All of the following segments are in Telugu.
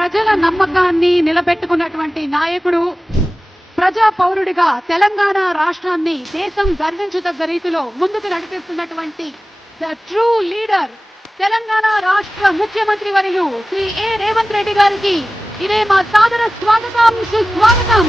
ప్రజల నమ్మకాన్ని నిలబెట్టుకున్నటువంటి నాయకుడు, ప్రజా పౌరుడిగా తెలంగాణ రాష్ట్రాన్ని దేశం గర్వించదగ్గ రీతిలో ముందుకు నడిపిస్తున్నటువంటి ద ట్రూ లీడర్, తెలంగాణ రాష్ట్ర ముఖ్యమంత్రి వర్యులు శ్రీ రేవంత్ రెడ్డి గారికి ఇదే మా సాదర స్వాగతం, సుస్వాగతం.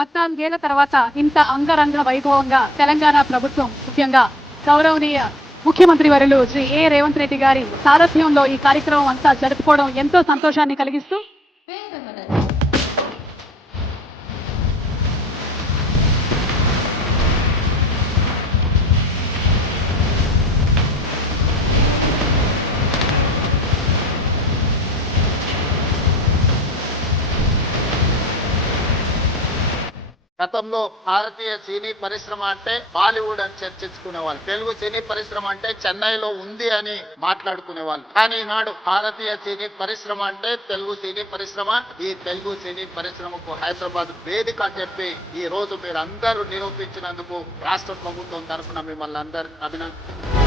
పద్నాలుగేళ్ల తర్వాత ఇంత అంగరంగ వైభవంగా తెలంగాణ ప్రభుత్వం, ముఖ్యంగా గౌరవనీయ ముఖ్యమంత్రి వర్యులు శ్రీ రేవంత్ రెడ్డి గారి సారథ్యంలో ఈ కార్యక్రమం అంతా జరుపుకోవడం ఎంతో సంతోషాన్ని కలిగిస్తూ, గతంలో భారతీయ సినీ పరిశ్రమ అంటే బాలీవుడ్ అని చర్చించుకునేవాళ్ళు. తెలుగు సినీ పరిశ్రమ అంటే చెన్నైలో ఉంది అని మాట్లాడుకునేవాళ్ళు. కానీ ఈనాడు భారతీయ సినీ పరిశ్రమ అంటే తెలుగు సినీ పరిశ్రమ. ఈ తెలుగు సినీ పరిశ్రమకు హైదరాబాద్ వేదిక చెప్పి ఈ రోజు మీరు అందరూ నిరూపించినందుకు రాష్ట్ర ప్రభుత్వం తరఫున మిమ్మల్ని అందరూ అభినందన.